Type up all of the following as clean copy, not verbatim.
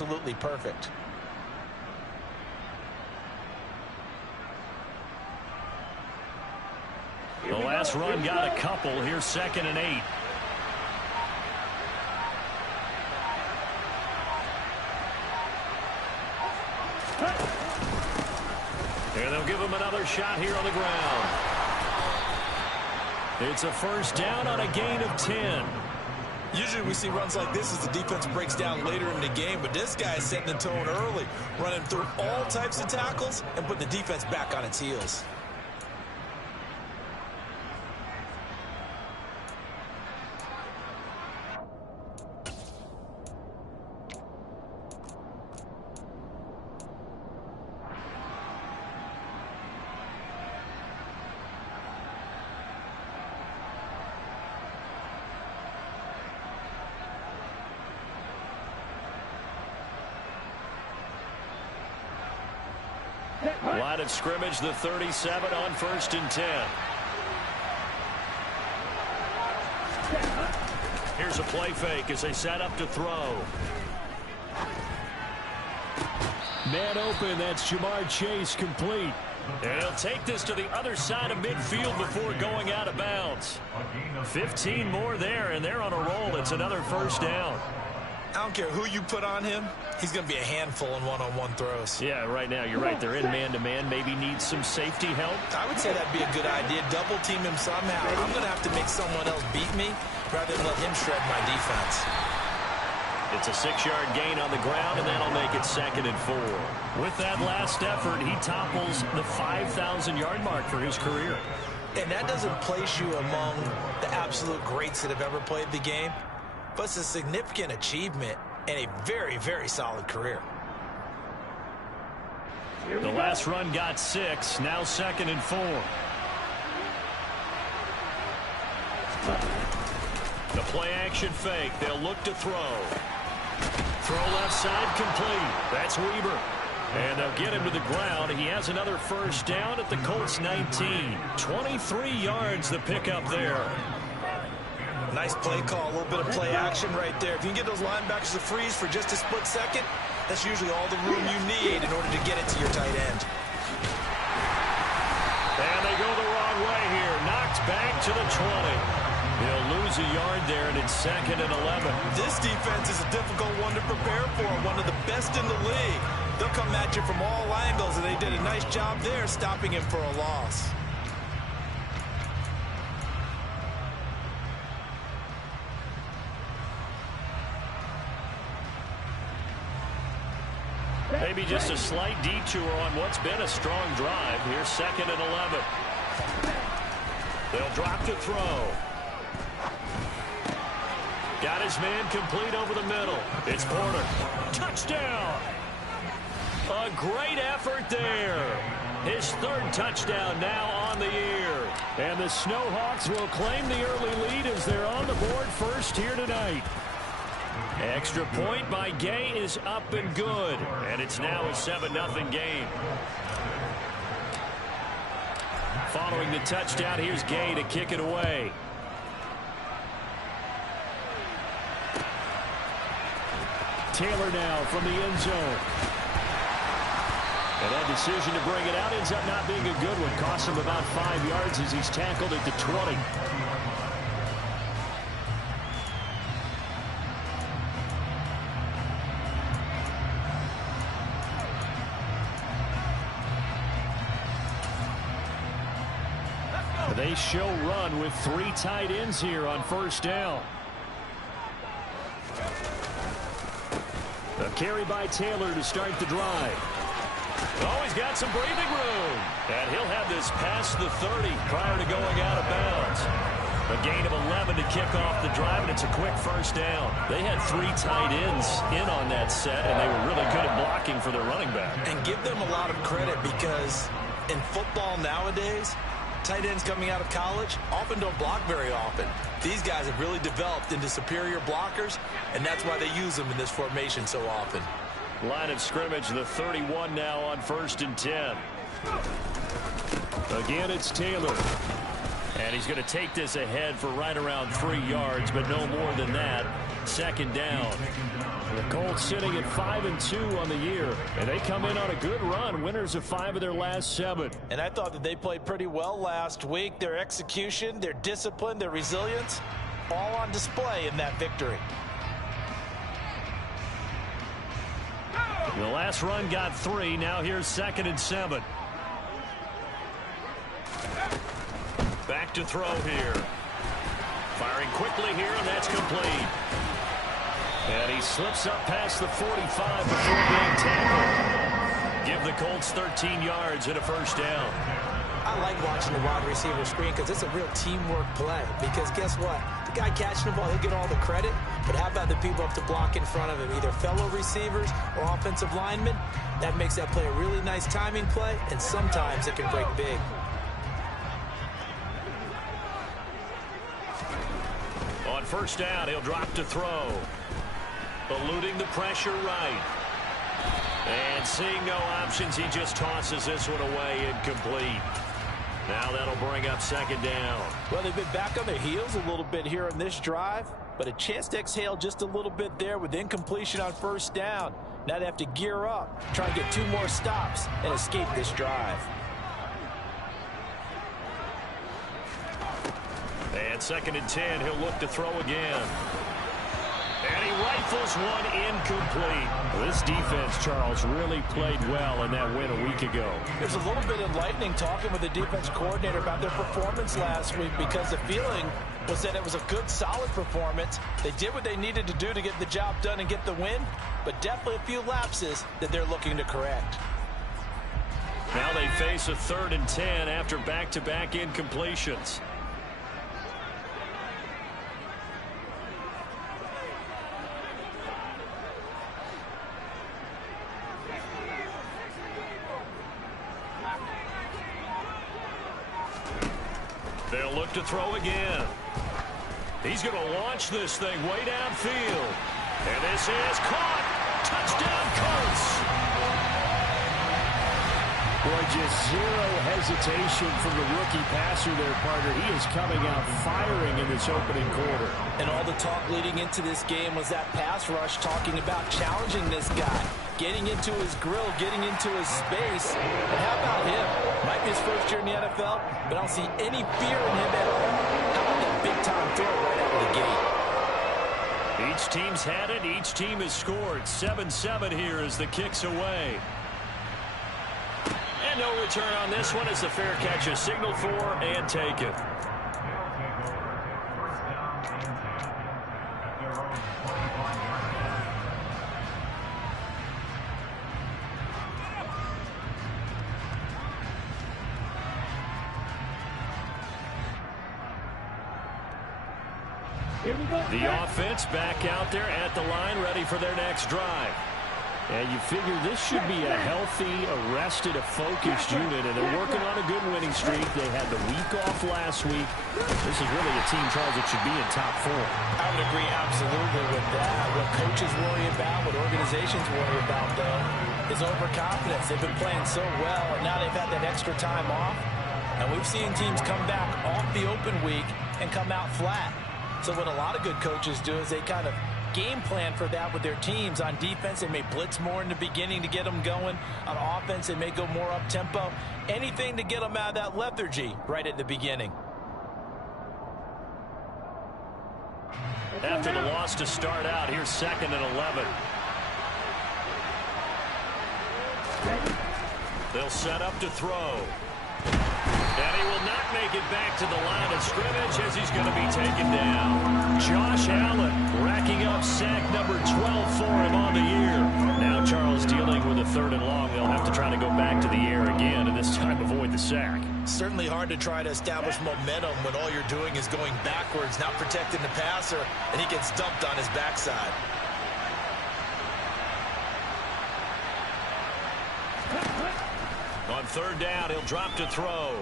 absolutely perfect. The last run got a couple. Here's 2nd and 8. And they'll give him another shot here on the ground. It's a first down on a gain of 10. Usually we see runs like this as the defense breaks down later in the game, but this guy is setting the tone early, running through all types of tackles and putting the defense back on its heels. Line of scrimmage, the 37 on 1st and 10. Here's a play fake as they set up to throw. Man open, that's Jamar Chase, complete. And he'll take this to the other side of midfield before going out of bounds. 15 more there, and they're on a roll. It's another first down. I don't care who you put on him, he's going to be a handful in one-on-one throws. Yeah, right now, you're right. They're in man-to-man. Maybe needs some safety help. I would say that'd be a good idea. Double team him somehow. I'm going to have to make someone else beat me rather than let him shred my defense. It's a 6-yard gain on the ground, and that'll make it 2nd and 4. With that last effort, he topples the 5,000-yard mark for his career. And that doesn't place you among the absolute greats that have ever played the game, but it's a significant achievement and a very, very solid career. The last run got 6, now 2nd and 4. The play action fake, they'll look to throw. Throw left side complete. That's Weber. And they'll get him to the ground. He has another first down at the Colts 19. 23 yards the pickup there. Nice play call, a little bit of play action right there. If you can get those linebackers to freeze for just a split second, that's usually all the room you need in order to get it to your tight end. And they go the wrong way here. Knocked back to the 20. He'll lose a yard there, and it's 2nd and 11. This defense is a difficult one to prepare for, one of the best in the league. They'll come at you from all angles, and they did a nice job there stopping him for a loss. Maybe just a slight detour on what's been a strong drive. Here's 2nd and 11. They'll drop to throw. Got his man complete over the middle. It's Porter. Touchdown! A great effort there. His 3rd touchdown now on the year. And the Snowhawks will claim the early lead as they're on the board first here tonight. Extra point by Gay is up and good. And it's now a 7-0 game. Following the touchdown, here's Gay to kick it away. Taylor now from the end zone. And that decision to bring it out ends up not being a good one. Costs him about 5 yards as he's tackled at the 20. They show run with 3 tight ends here on first down. A carry by Taylor to start the drive. Oh, he's got some breathing room. And he'll have this past the 30 prior to going out of bounds. A gain of 11 to kick off the drive, and it's a quick first down. They had 3 tight ends in on that set, and they were really good at blocking for their running back. And give them a lot of credit because in football nowadays, tight ends coming out of college often don't block very often. These guys have really developed into superior blockers, and that's why they use them in this formation so often. Line of scrimmage, the 31 now on 1st and 10. Again, it's Taylor. And he's going to take this ahead for right around 3 yards, but no more than that. 2nd down. The Colts sitting at 5-2 on the year, and they come in on a good run, winners of 5 of their last 7. And I thought that they played pretty well last week. Their execution, their discipline, their resilience, all on display in that victory. The last run got 3. Now here's 2nd and 7. Back to throw here. Firing quickly here, and that's complete. And he slips up past the 45 before being tackled. Give the Colts 13 yards and a first down. I like watching the wide receiver screen because it's a real teamwork play. Because guess what? The guy catching the ball, he'll get all the credit. But how about the people up to block in front of him? Either fellow receivers or offensive linemen. That makes that play a really nice timing play. And sometimes it can break big. On first down, he'll drop to throw. Eluding the pressure right. And seeing no options, he just tosses this one away, incomplete. Now that'll bring up 2nd down. Well, they've been back on their heels a little bit here on this drive, but a chance to exhale just a little bit there with incompletion on first down. Now they have to gear up, try and get 2 more stops and escape this drive. And 2nd and 10, he'll look to throw again. And he rifles one incomplete. This defense, Charles, really played well in that win a week ago. There's a little bit enlightening talking with the defense coordinator about their performance last week because the feeling was that it was a good, solid performance. They did what they needed to do to get the job done and get the win, but definitely a few lapses that they're looking to correct. Now they face a 3rd and 10 after back-to-back incompletions. They'll look to throw again. He's going to launch this thing way downfield. And this is caught. Touchdown, Colts. Boy, just zero hesitation from the rookie passer there, partner. He is coming out firing in this opening quarter. And all the talk leading into this game was that pass rush talking about challenging this guy, getting into his grill, getting into his space. And how about him? Might be his first year in the NFL, but I don't see any fear in him at all. How about that big-time throw right out of the gate? Each team's had it. Each team has scored. 7-7 here as the kick's away. And no return on this one as the fair catch is signaled for and taken. The offense back out there at the line, ready for their next drive. And you figure this should be a healthy, arrested, a focused unit, and they're working on a good winning streak. They had the week off last week. This is really a team, Charles, that should be in top 4. I would agree absolutely with that. What coaches worry about, what organizations worry about, though, is overconfidence. They've been playing so well, and now they've had that extra time off. And we've seen teams come back off the open week and come out flat. So what a lot of good coaches do is they kind of game plan for that with their teams. On defense, they may blitz more in the beginning to get them going. On offense, they may go more up-tempo. Anything to get them out of that lethargy right at the beginning. After the loss to start out, here's 2nd and 11. They'll set up to throw. And he will not make it back to the line of scrimmage as he's going to be taken down. Josh Allen racking up sack number 12 for him on the year. Now Charles dealing with a 3rd and long. They'll have to try to go back to the air again, and this time avoid the sack. Certainly hard to try to establish momentum when all you're doing is going backwards, not protecting the passer, and he gets dumped on his backside. On 3rd down, he'll drop to throw.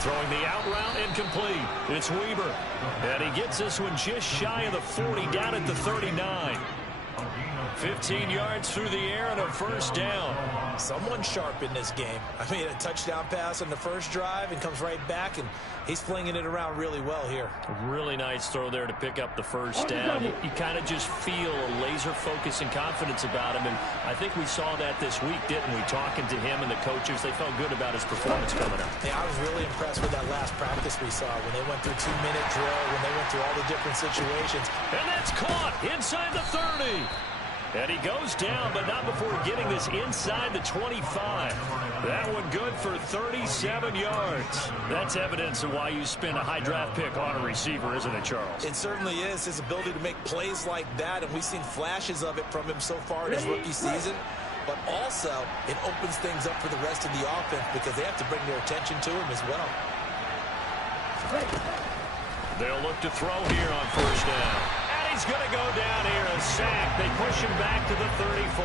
Throwing the out route, incomplete. It's Weaver. And he gets this one just shy of the 40, down at the 39. 15 yards through the air and a first down. Someone sharp in this game. I mean, a touchdown pass on the first drive and comes right back, and he's flinging it around really well here. Really nice throw there to pick up the first down. You kind of just feel a laser focus and confidence about him, and I think we saw that this week, didn't we? Talking to him and the coaches, they felt good about his performance coming up. Yeah, I was really impressed with that last practice we saw when they went through 2-minute drill, when they went through all the different situations. And that's caught inside the 30. And he goes down, but not before getting this inside the 25. That one good for 37 yards. That's evidence of why you spend a high draft pick on a receiver, isn't it, Charles? It certainly is. His ability to make plays like that, and we've seen flashes of it from him so far in his rookie season. But also, it opens things up for the rest of the offense because they have to bring their attention to him as well. They'll look to throw here on first down. He's going to go down here, a sack. They push him back to the 34.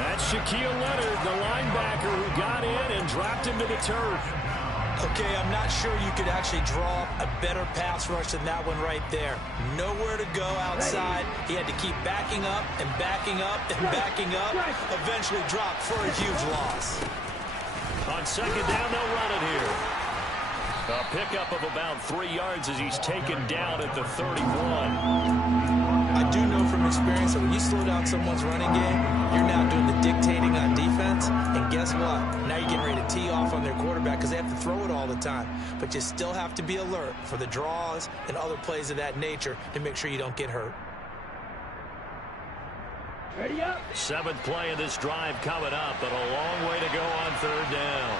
That's Shaquille Leonard, the linebacker who got in and dropped him to the turf. Okay, I'm not sure you could actually draw a better pass rush than that one right there. Nowhere to go outside. He had to keep backing up and backing up and backing up. Eventually dropped for a huge loss. On second down, they'll run it here. A pickup of about 3 yards as he's taken down at the 31. I do know from experience that when you slow down someone's running game, you're now doing the dictating on defense. And guess what? Now you're getting ready to tee off on their quarterback because they have to throw it all the time. But you still have to be alert for the draws and other plays of that nature to make sure you don't get hurt. Ready up. Seventh play of this drive coming up, but a long way to go on third down.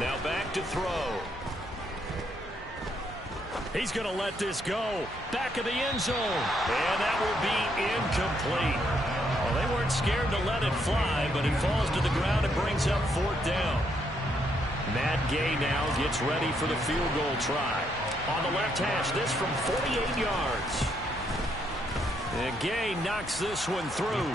Now back to throw. He's going to let this go. Back of the end zone. And that will be incomplete. Well, they weren't scared to let it fly, but it falls to the ground and brings up fourth down. Matt Gay now gets ready for the field goal try. On the left hash, this from 48 yards. And Gay knocks this one through.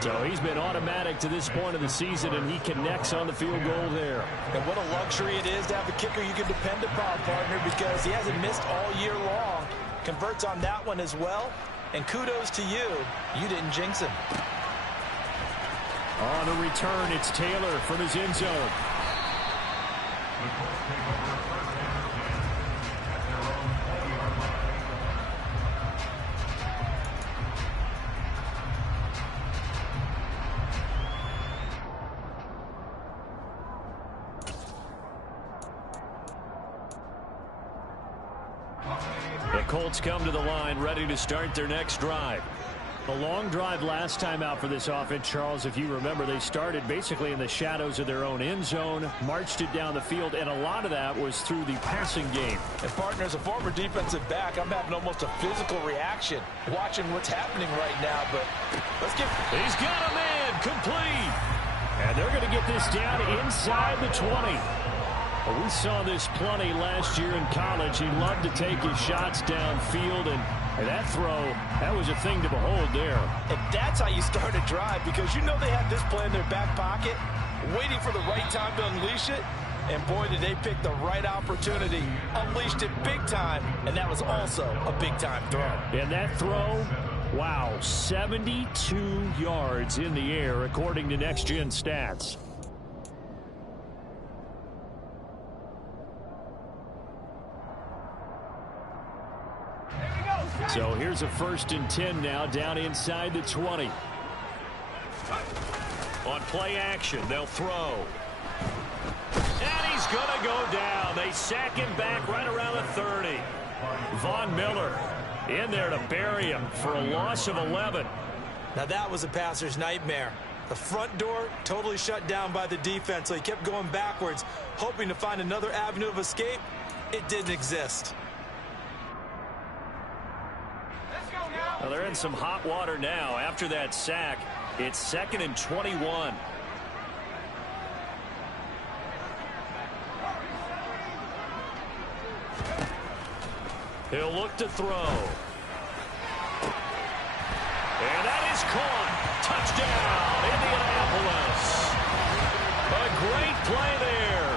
So he's been automatic to this point of the season, and he connects on the field goal there. And what a luxury it is to have a kicker you can depend upon, partner, because he hasn't missed all year long. Converts on that one as well. And kudos to you. You didn't jinx him. On the return, it's Taylor from his end zone. The Colts come to the line, ready to start their next drive. A long drive last time out for this offense, Charles. If you remember, they started basically in the shadows of their own end zone, marched it down the field, and a lot of that was through the passing game. And, partner, as a former defensive back, I'm having almost a physical reaction watching what's happening right now. But let's get... He's got a man, complete. And they're going to get this down inside the 20. Well, we saw this plenty last year in college. He loved to take his shots downfield, and that throw, that was a thing to behold there. And that's how you start a drive, because you know they have this play in their back pocket, waiting for the right time to unleash it. And boy, did they pick the right opportunity. Unleashed it big time, and that was also a big-time throw. And that throw, wow, 72 yards in the air, according to Next Gen Stats. So here's a 1st and 10 now, down inside the 20. On play action, they'll throw. And he's going to go down. They sack him back right around the 30. Von Miller in there to bury him for a loss of 11. Now that was a passer's nightmare. The front door totally shut down by the defense, so he kept going backwards, hoping to find another avenue of escape. It didn't exist. Well, they're in some hot water now. After that sack, it's 2nd and 21. He'll look to throw. And that is caught. Touchdown, Indianapolis. A great play there.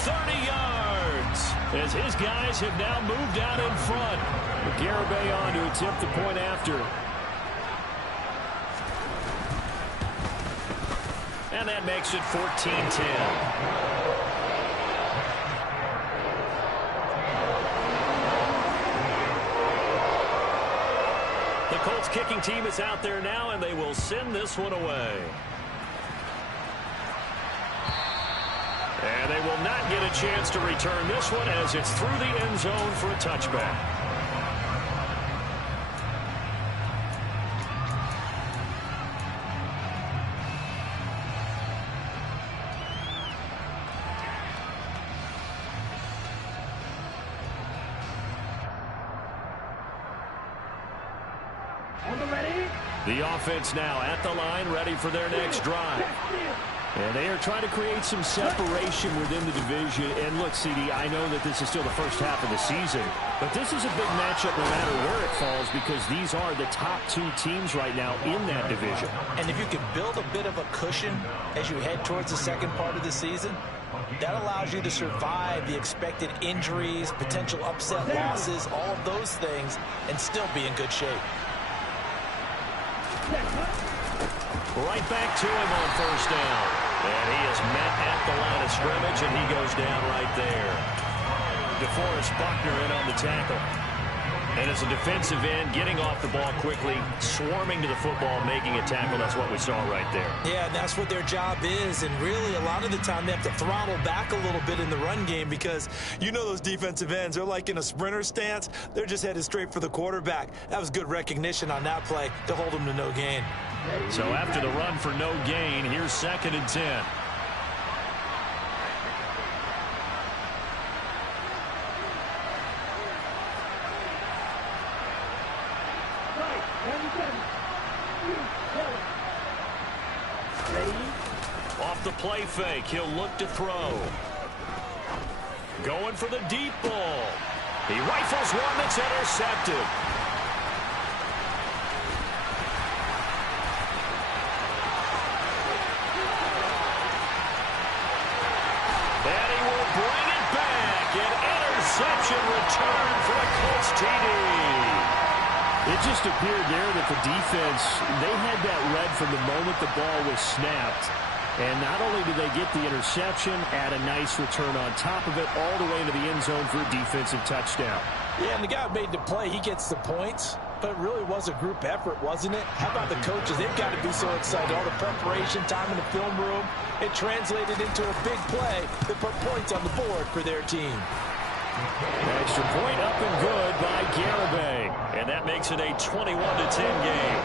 30 yards. as his guys have now moved out in front. Garibay on to attempt the point after. And that makes it 14-10. The Colts kicking team is out there now, and they will send this one away. And they will not get a chance to return this one as it's through the end zone for a touchback. The offense now at the line, ready for their next drive. And they are trying to create some separation within the division. And look, CD, I know that this is still the first half of the season, but this is a big matchup no matter where it falls because these are the top two teams right now in that division. And if you can build a bit of a cushion as you head towards the second part of the season, that allows you to survive the expected injuries, potential upset losses, all of those things, and still be in good shape. Right back to him on first down. And he is met at the line of scrimmage, and he goes down right there. DeForest Buckner in on the tackle. And as a defensive end, getting off the ball quickly, swarming to the football, making a tackle. That's what we saw right there. Yeah, and that's what their job is. And really, a lot of the time, they have to throttle back a little bit in the run game because you know those defensive ends, they're like in a sprinter stance. They're just headed straight for the quarterback. That was good recognition on that play to hold them to no gain. So after the run for no gain, here's 2nd and 10. Off the play fake, he'll look to throw. Going for the deep ball. He rifles one that's intercepted. And he will bring it back. An interception return for a Colts TD. It just appeared there that the defense, they had that read from the moment the ball was snapped. And not only did they get the interception, add a nice return on top of it, all the way into the end zone for a defensive touchdown. Yeah, and the guy who made the play, he gets the points. But it really was a group effort, wasn't it? How about the coaches? They've got to be so excited. All the preparation time in the film room, it translated into a big play that put points on the board for their team. Extra point up and good by Garibay. And that makes it a 21-10 game.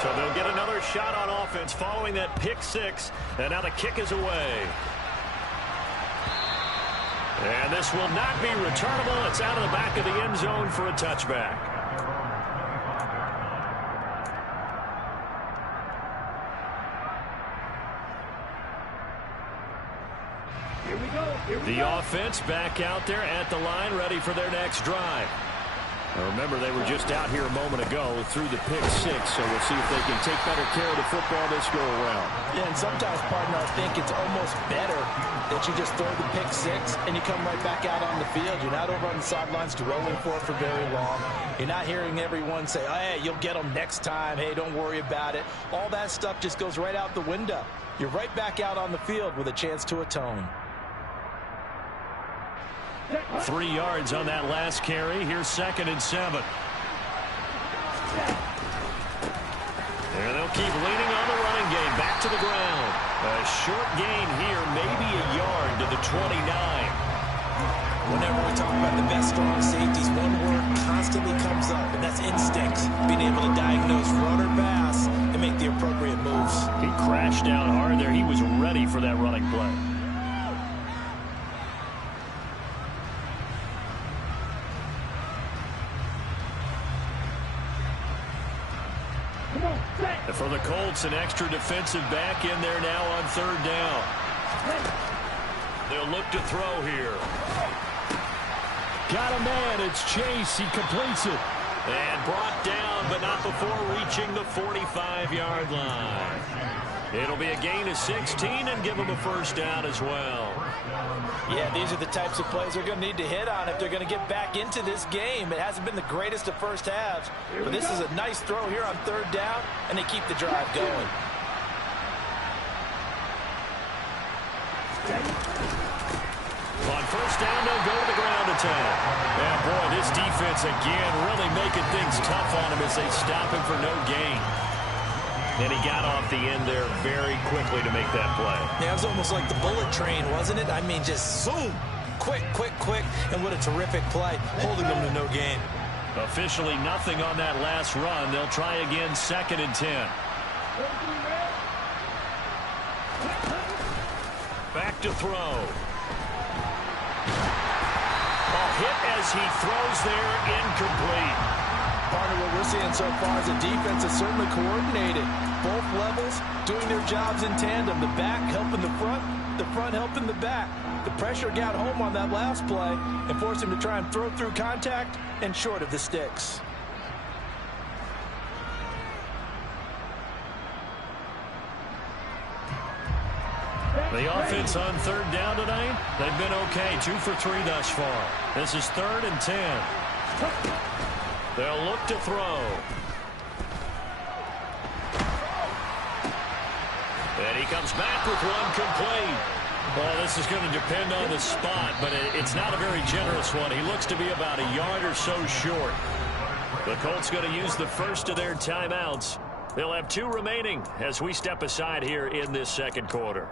So they'll get another shot on offense following that pick six. And now the kick is away. And this will not be returnable. It's out of the back of the end zone for a touchback. The offense back out there at the line, ready for their next drive. Now remember, they were just out here a moment ago through the pick six, so we'll see if they can take better care of the football this go around. Yeah, and sometimes, partner, I think it's almost better that you just throw the pick six and you come right back out on the field. You're not over on the sidelines dwelling for it for very long. You're not hearing everyone say, oh, hey, you'll get them next time. Hey, don't worry about it. All that stuff just goes right out the window. You're right back out on the field with a chance to atone. 3 yards on that last carry. Here's 2nd and 7. And they'll keep leaning on the running game. Back to the ground. A short gain here, maybe a yard to the 29. Whenever we talk about the best strong safeties, one word constantly comes up, and that's instincts. Being able to diagnose run or pass and make the appropriate moves. He crashed down hard there. He was ready for that running play. For the Colts, an extra defensive back in there now on 3rd down. They'll look to throw here. Got a man. It's Chase. He completes it. And brought down, but not before reaching the 45-yard line. It'll be a gain of 16 and give them a first down as well. Yeah, these are the types of plays they're going to need to hit on if they're going to get back into this game. It hasn't been the greatest of first halves, but this is a nice throw here on third down, and they keep the drive going. On first down, they'll go to the ground attack. And, boy, this defense, again, really making things tough on him as they stop him for no gain. And he got off the end there very quickly to make that play. Yeah, it was almost like the bullet train, wasn't it? I mean, just zoom. Quick, quick, quick. And what a terrific play, holding them to no gain. Officially nothing on that last run. They'll try again, 2nd and 10. Back to throw. A hit as he throws there, incomplete. Partner, what we're seeing so far is the defense is certainly coordinated. Both levels doing their jobs in tandem. The back helping the front helping the back. The pressure got home on that last play and forced him to try and throw through contact and short of the sticks. The offense on third down tonight, they've been okay. 2 for 3 thus far. This is 3rd and 10. They'll look to throw. And he comes back with one complete. Well, this is going to depend on the spot, but it's not a very generous one. He looks to be about a yard or so short. The Colts going to use the first of their timeouts. They'll have 2 remaining as we step aside here in this second quarter.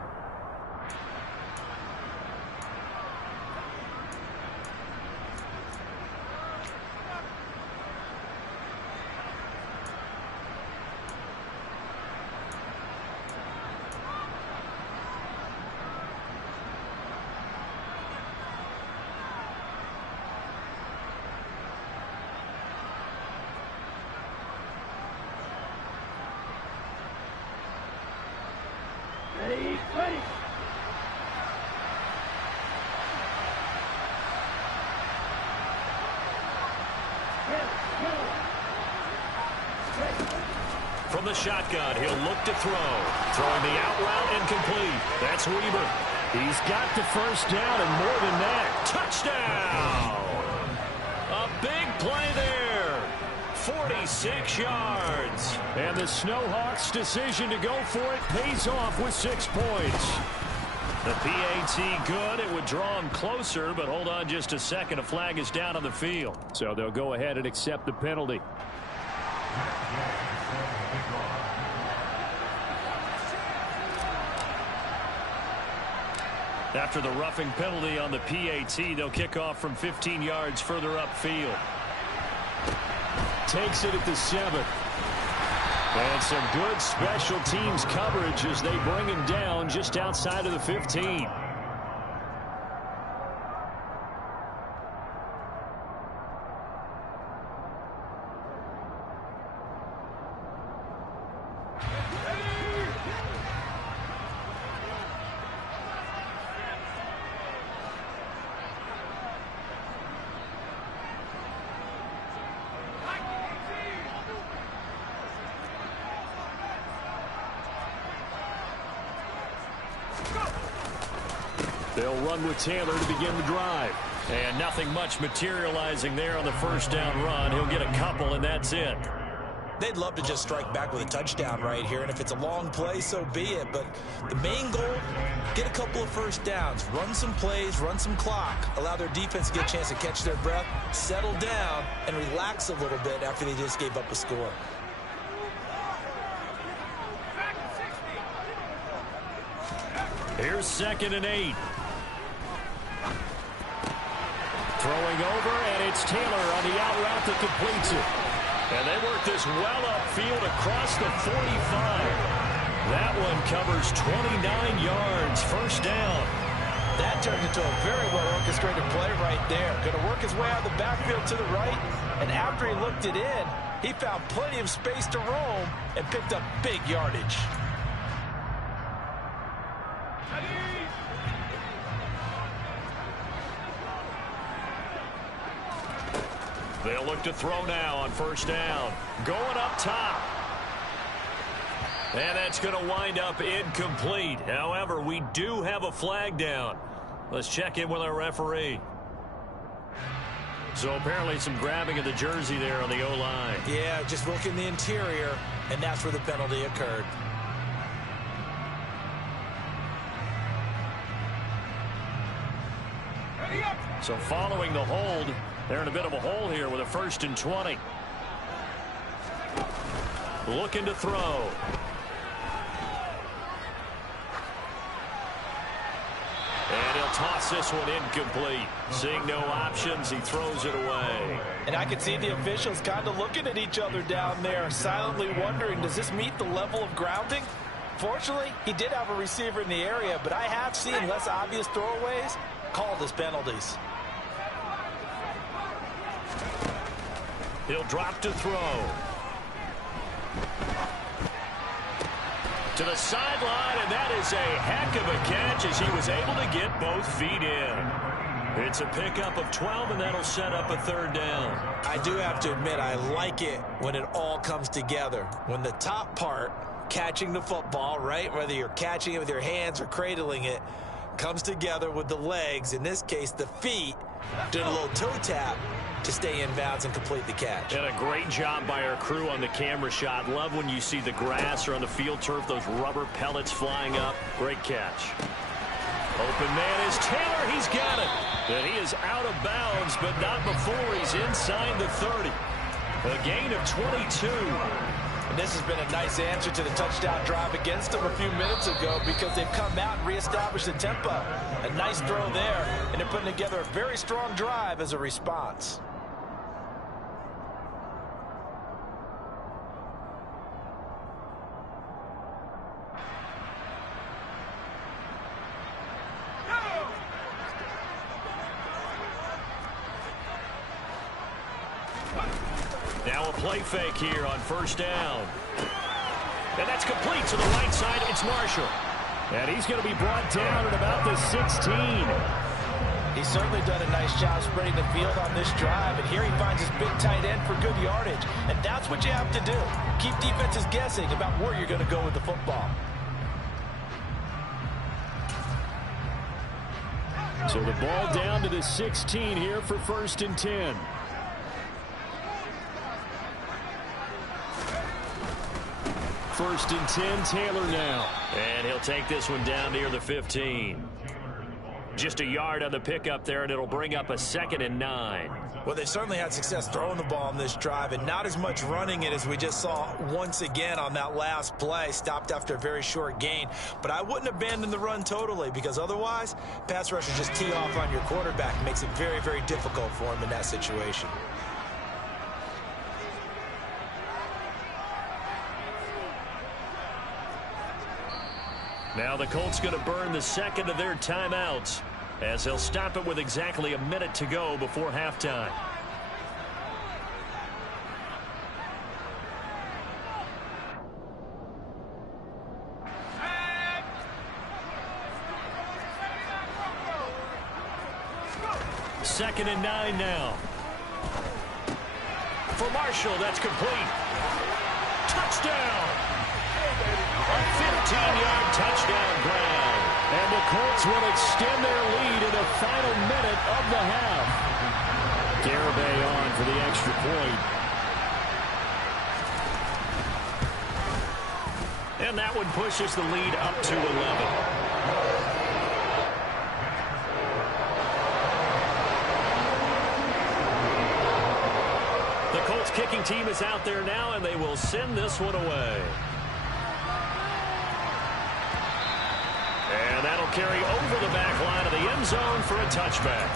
From the shotgun, he'll look to throw. Throwing the out route incomplete. That's Weaver. He's got the first down and more than that. Touchdown! A big play there. 46 yards. And the Snowhawks' decision to go for it pays off with 6 points. The PAT good. It would draw him closer, but hold on just a second. A flag is down on the field. So they'll go ahead and accept the penalty. After the roughing penalty on the PAT, they'll kick off from 15 yards further upfield. Takes it at the 7. And some good special teams coverage as they bring him down just outside of the 15. They'll run with Taylor to begin the drive. And nothing much materializing there on the first down run. He'll get a couple, and that's it. They'd love to just strike back with a touchdown right here, and if it's a long play, so be it. But the main goal, get a couple of first downs, run some plays, run some clock, allow their defense to get a chance to catch their breath, settle down, and relax a little bit after they just gave up a score. Here's 2nd and 8. Throwing over, and it's Taylor on the out route that completes it. And they work this well upfield across the 45. That one covers 29 yards, first down. That turned into a very well-orchestrated play right there. Going to work his way out of the backfield to the right, and after he looked it in, he found plenty of space to roam and picked up big yardage. They'll look to throw now on first down. Going up top. And that's going to wind up incomplete. However, we do have a flag down. Let's check in with our referee. So apparently some grabbing of the jersey there on the O-line. Yeah, just look in the interior, and that's where the penalty occurred. So following the hold, they're in a bit of a hole here with a 1st and 20. Looking to throw. And he'll toss this one incomplete. Seeing no options, he throws it away. And I can see the officials kind of looking at each other down there, silently wondering, does this meet the level of grounding? Fortunately, he did have a receiver in the area, but I have seen less obvious throwaways called as penalties. He'll drop to throw. To the sideline, and that is a heck of a catch as he was able to get both feet in. It's a pickup of 12, and that'll set up a 3rd down. I do have to admit, I like it when it all comes together. When the top part, catching the football, right, whether you're catching it with your hands or cradling it, comes together with the legs, in this case the feet, doing a little toe tap to stay in bounds and complete the catch. And a great job by our crew on the camera shot. Love when you see the grass or on the field turf, those rubber pellets flying up. Great catch. Open man is Taylor. He's got it. And he is out of bounds, but not before he's inside the 30. A gain of 22. And this has been a nice answer to the touchdown drive against them a few minutes ago because they've come out and reestablished the tempo. A nice throw there, and they're putting together a very strong drive as a response. Now a play fake here on 1st down. And that's complete to the right side. It's Marshall. And he's going to be brought down at about the 16. He's certainly done a nice job spreading the field on this drive. And here he finds his big tight end for good yardage. And that's what you have to do. Keep defenses guessing about where you're going to go with the football. So the ball down to the 16 here for 1st and 10. First and 10, Taylor now. And he'll take this one down near the 15. Just a yard on the pickup there, and it'll bring up a 2nd and 9. Well, they've certainly had success throwing the ball on this drive and not as much running it as we just saw once again on that last play. Stopped after a very short gain. But I wouldn't abandon the run totally because otherwise, pass rushers just tee off on your quarterback. It makes it very, very difficult for him in that situation. Now the Colts going to burn the 2nd of their timeouts as they'll stop it with exactly a minute to go before halftime. Second and 9 now. For Marshall, that's complete. Touchdown! A 15-yard touchdown grab. And the Colts will extend their lead in the final minute of the half. Garibay on for the extra point. And that one pushes the lead up to 11. The Colts kicking team is out there now, and they will send this one away. And that'll carry over the back line of the end zone for a touchback.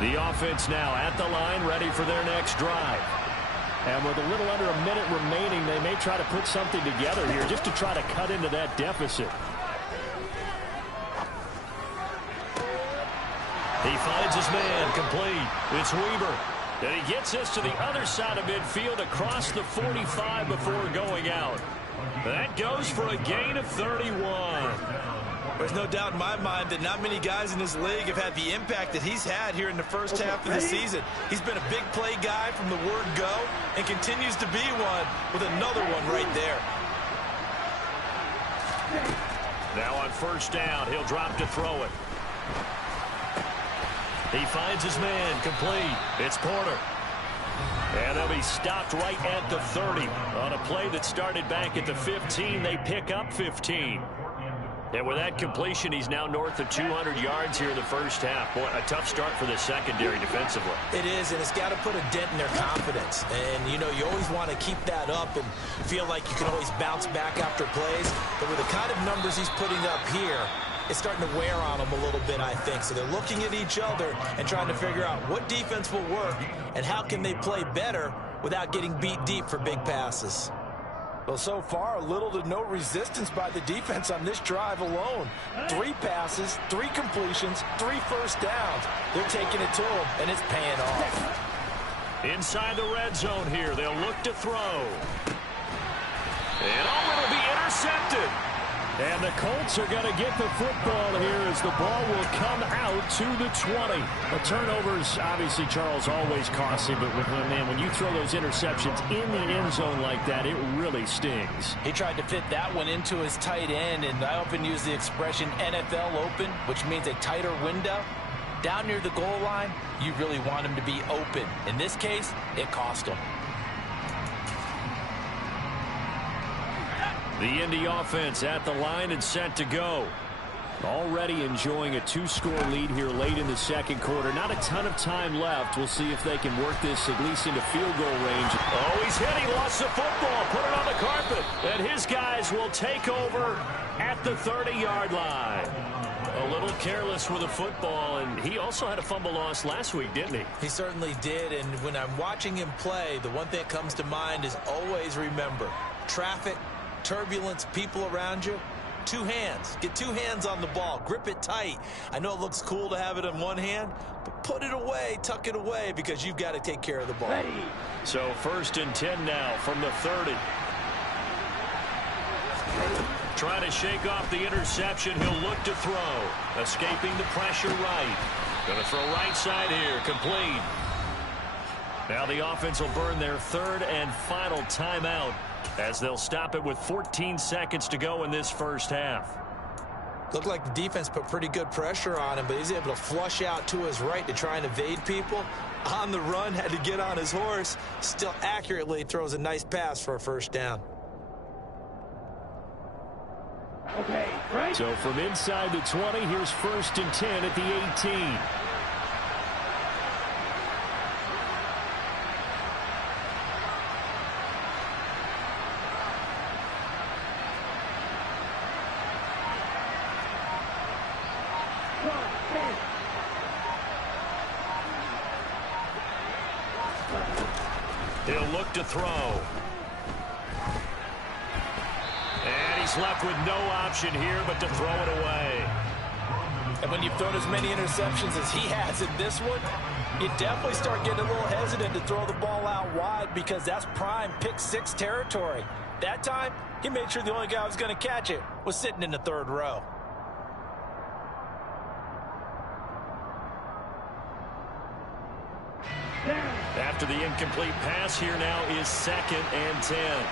The offense now at the line, ready for their next drive. And with a little under a minute remaining, they may try to put something together here just to try to cut into that deficit. He finds his man complete. It's Weaver. And he gets this to the other side of midfield across the 45 before going out. That goes for a gain of 31. There's no doubt in my mind that not many guys in this league have had the impact that he's had here in the first half of the season. He's been a big play guy from the word go and continues to be one with another one right there. Now on first down, he'll drop to throw it. He finds his man, complete. It's Porter. And they'll be stopped right at the 30. On a play that started back at the 15, they pick up 15. And with that completion, he's now north of 200 yards here in the first half. Boy, a tough start for the secondary defensively. It is, and it's got to put a dent in their confidence. And, you know, you always want to keep that up and feel like you can always bounce back after plays. But with the kind of numbers he's putting up here, it's starting to wear on them a little bit, I think. So they're looking at each other and trying to figure out what defense will work and how can they play better without getting beat deep for big passes. Well, so far, little to no resistance by the defense on this drive alone. 3 passes, 3 completions, 3 first downs. They're taking it to them, and it's paying off. Inside the red zone here, they'll look to throw. And it'll be intercepted. And the Colts are going to get the football here as the ball will come out to the 20. The turnovers, obviously, Charles, always costly, but man, when you throw those interceptions in the end zone like that, it really stings. He tried to fit that one into his tight end, and I often use the expression NFL open, which means a tighter window. Down near the goal line, you really want him to be open. In this case, it cost him. The Indy offense at the line and set to go. Already enjoying a 2-score lead here late in the second quarter. Not a ton of time left. We'll see if they can work this at least into field goal range. Oh, he's hit. He lost the football. Put it on the carpet. And his guys will take over at the 30-yard line. A little careless with the football, and he also had a fumble loss last week, didn't he? He certainly did, and when I'm watching him play, the one thing that comes to mind is always remember, traffic, turbulence, people around you, 2 hands. Get 2 hands on the ball. Grip it tight. I know it looks cool to have it in one hand, but put it away, tuck it away, because you've got to take care of the ball. So 1st and 10 now from the 30. Trying to shake off the interception. He'll look to throw. Escaping the pressure right. Going to throw right side here. Complete. Now the offense will burn their 3rd and final timeout as they'll stop it with 14 seconds to go in this first half. Looked like the defense put pretty good pressure on him, but he's able to flush out to his right to try and evade people. On the run, had to get on his horse. Still accurately throws a nice pass for a first down. Okay, right. So from inside the 20, here's 1st and 10 at the 18. He'll look to throw. And he's left with no option here but to throw it away. And when you've thrown as many interceptions as he has in this one, you definitely start getting a little hesitant to throw the ball out wide because that's prime pick 6 territory. That time, he made sure the only guy who was going to catch it was sitting in the 3rd row. After the incomplete pass, here now is 2nd and 10.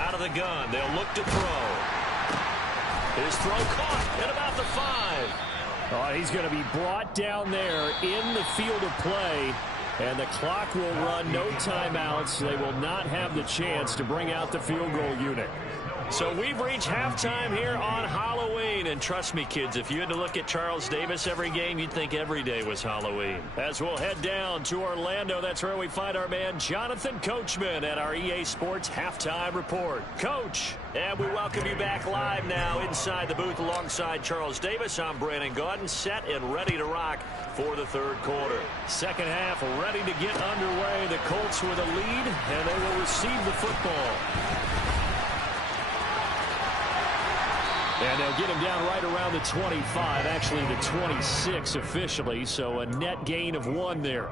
Out of the gun, they'll look to throw. His throw caught at about the 5. Oh, he's going to be brought down there in the field of play, and the clock will run. No timeouts. They will not have the chance to bring out the field goal unit. So we've reached halftime here on Halloween. And trust me, kids, if you had to look at Charles Davis every game, you'd think every day was Halloween. As we'll head down to Orlando, that's where we find our man Jonathan Coachman at our EA Sports Halftime Report. Coach, and we welcome you back live now inside the booth alongside Charles Davis. I'm Brandon Gaudin, set and ready to rock for the 3rd quarter. Second half ready to get underway. The Colts with a lead, and they will receive the football. And they'll get him down right around the 25, actually the 26 officially, so a net gain of 1 there.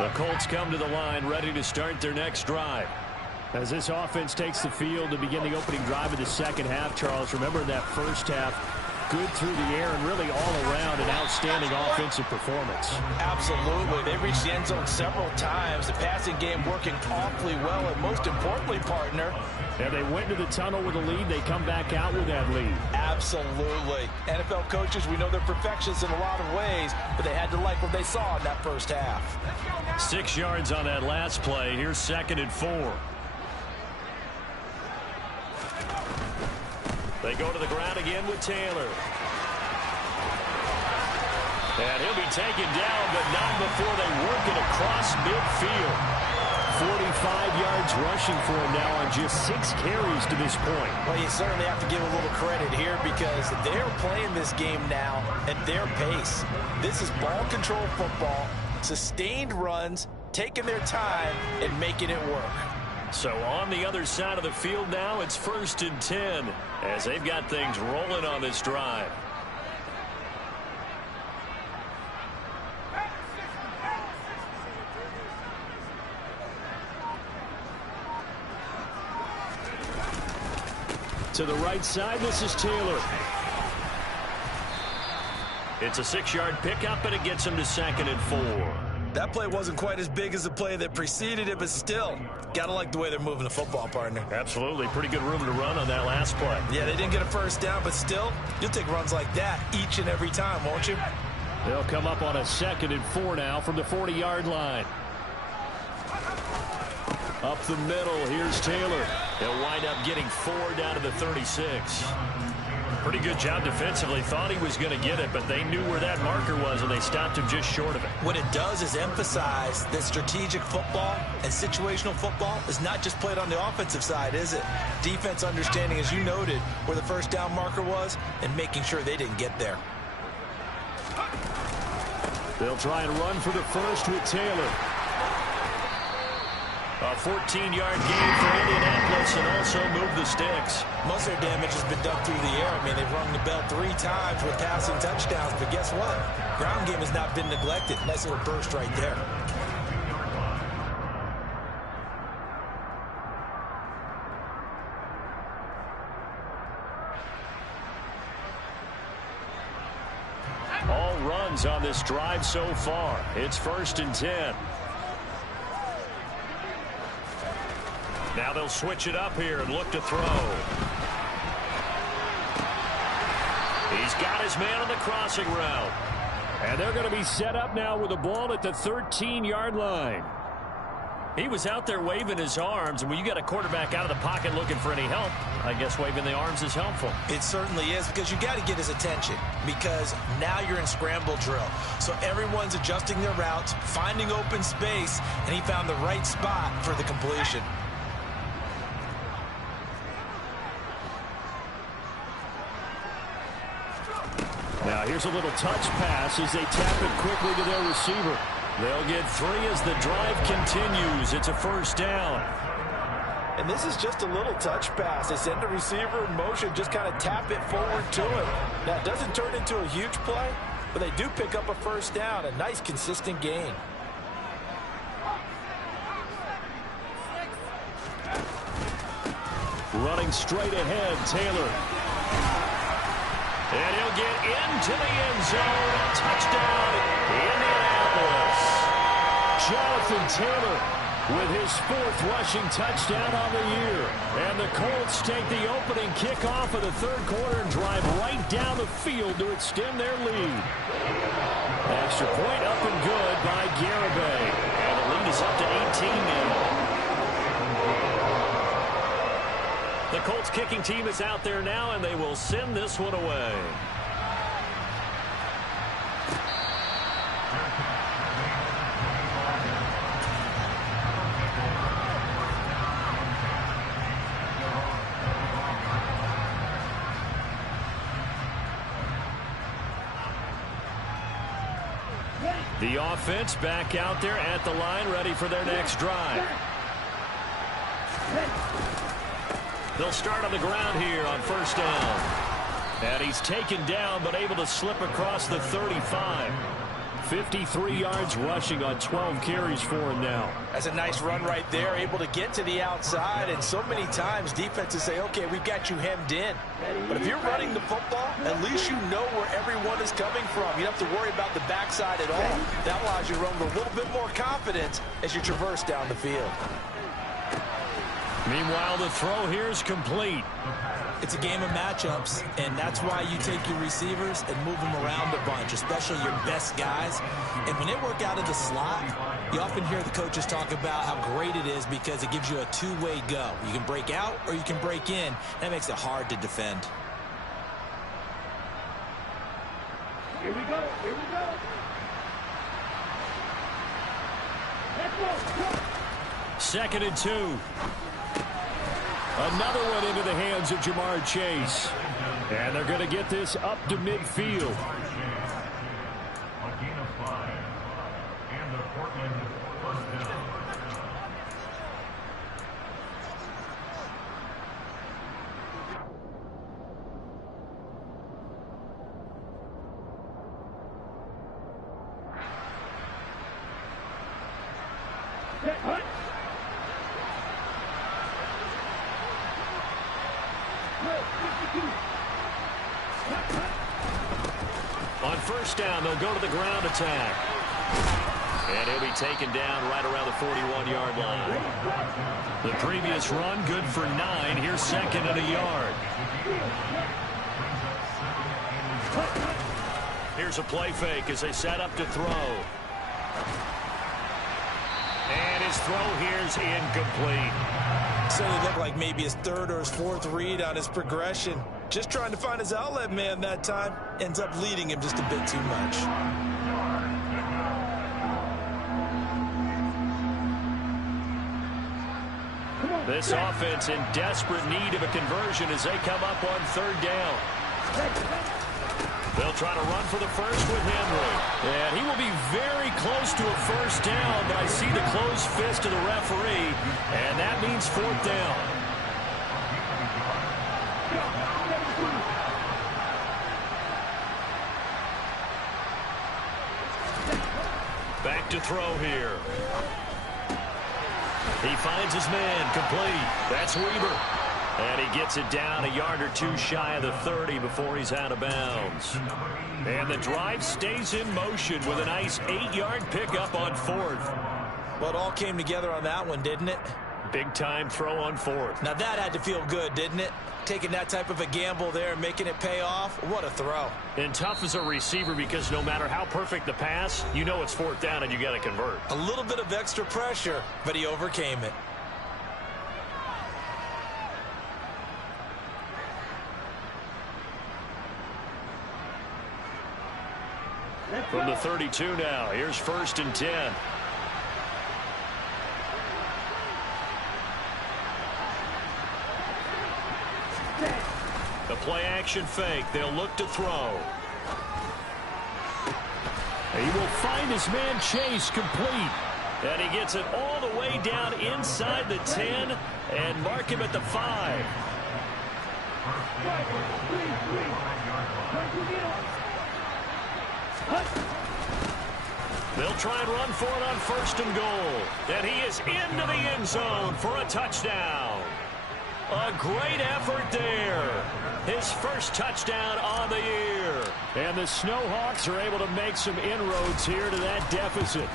The Colts come to the line, ready to start their next drive. As this offense takes the field to begin the opening drive of the second half, Charles, remember in that first half, good through the air and really all around an outstanding offensive performance. Absolutely. They reached the end zone several times. The passing game working awfully well, and most importantly, partner, and they went to the tunnel with a lead. They come back out with that lead. Absolutely. NFL coaches, we know they're perfectionists in a lot of ways, but they had to like what they saw in that first half. 6 yards on that last play. Here's 2nd and 4. They go to the ground again with Taylor. And he'll be taken down, but not before they work it across midfield. 45 yards rushing for him now on just 6 carries to this point. Well, you certainly have to give a little credit here because they're playing this game now at their pace. This is ball control football, sustained runs, taking their time and making it work. So on the other side of the field now, it's 1st and 10 as they've got things rolling on this drive. To the right side, this is Taylor. It's a 6-yard pickup, and it gets him to 2nd and 4. That play wasn't quite as big as the play that preceded it, but still, got to like the way they're moving the football, partner. Absolutely. Pretty good room to run on that last play. Yeah, they didn't get a first down, but still, you'll take runs like that each and every time, won't you? They'll come up on a 2nd and 4 now from the 40-yard line. Up the middle, here's Taylor. He'll wind up getting 4 down to the 36. Pretty good job defensively. Thought he was going to get it, but they knew where that marker was, and they stopped him just short of it. What it does is emphasize that strategic football and situational football is not just played on the offensive side, is it? Defense understanding, as you noted, where the first down marker was and making sure they didn't get there. They'll try and run for the first with Taylor. A 14-yard gain for Indianapolis and also move the sticks. Most of their damage has been done through the air. I mean, they've rung the bell 3 times with passing touchdowns, but guess what? Ground game has not been neglected. Nice little burst right there. All runs on this drive so far. It's 1st and 10. Now they'll switch it up here and look to throw. He's got his man on the crossing route. And they're going to be set up now with the ball at the 13-yard line. He was out there waving his arms, and when you got a quarterback out of the pocket looking for any help, I guess waving the arms is helpful. It certainly is, because you got to get his attention, because now you're in scramble drill. So everyone's adjusting their routes, finding open space, and he found the right spot for the completion. Now here's a little touch pass as they tap it quickly to their receiver. They'll get 3 as the drive continues. It's a 1st down. And this is just a little touch pass. They send the receiver in motion, just kind of tap it forward to him. Now, it doesn't turn into a huge play, but they do pick up a 1st down. A nice, consistent gain. Running straight ahead, Taylor. And he'll get into the end zone. Touchdown, Indianapolis. Jonathan Taylor with his 4th rushing touchdown on the year. And the Colts take the opening kickoff of the 3rd quarter and drive right down the field to extend their lead. Extra point up and good by Garibay. And the lead is up to 18 now. The Colts kicking team is out there now, and they will send this one away. The offense back out there at the line, ready for their next drive. They'll start on the ground here on first down. And he's taken down, but able to slip across the 35. 53 yards rushing on 12 carries for him now. That's a nice run right there, able to get to the outside, and so many times defenses say, okay, we've got you hemmed in. But if you're running the football, at least you know where everyone is coming from. You don't have to worry about the backside at all. That allows you to run with a little bit more confidence as you traverse down the field. Meanwhile, the throw here is complete. It's a game of matchups, and that's why you take your receivers and move them around a bunch, especially your best guys. And when they work out of the slot, you often hear the coaches talk about how great it is because it gives you a two-way go. You can break out or you can break in. That makes it hard to defend. Here we go. Here we go. Let's go. 2nd and 2. Another one into the hands of Jamar Chase. And they're going to get this up to midfield. A gain of 5. And the Portland first down. On first down, they'll go to the ground attack. And he'll be taken down right around the 41-yard line. The previous run, good for 9. Here's 2nd and a yard. Here's a play fake as they set up to throw. And his throw here's incomplete. So it looked like maybe his 3rd or his 4th read on his progression. Just trying to find his outlet man that time. Ends up leading him just a bit too much. This offense in desperate need of a conversion as they come up on 3rd down. They'll try to run for the first with Henry. And he will be very close to a first down, but I see the closed fist of the referee, and that means 4th down. Back to throw here. He finds his man, complete. That's Weber. And he gets it down a yard or two shy of the 30 before he's out of bounds. And the drive stays in motion with a nice 8-yard pickup on 4th. Well, it all came together on that one, didn't it? Big-time throw on 4th. Now that had to feel good, didn't it? Taking that type of a gamble there and making it pay off. What a throw. And tough as a receiver because no matter how perfect the pass, you know it's 4th down and you got to convert. A little bit of extra pressure, but he overcame it. From the 32 now, here's 1st and 10. The play action fake. They'll look to throw. He will find his man Chase complete. And he gets it all the way down inside the 10 and mark him at the 5. They'll try and run for it on 1st and goal. And he is into the end zone for a touchdown. A great effort there. His first touchdown on the year. And the Snowhawks are able to make some inroads here to that deficit.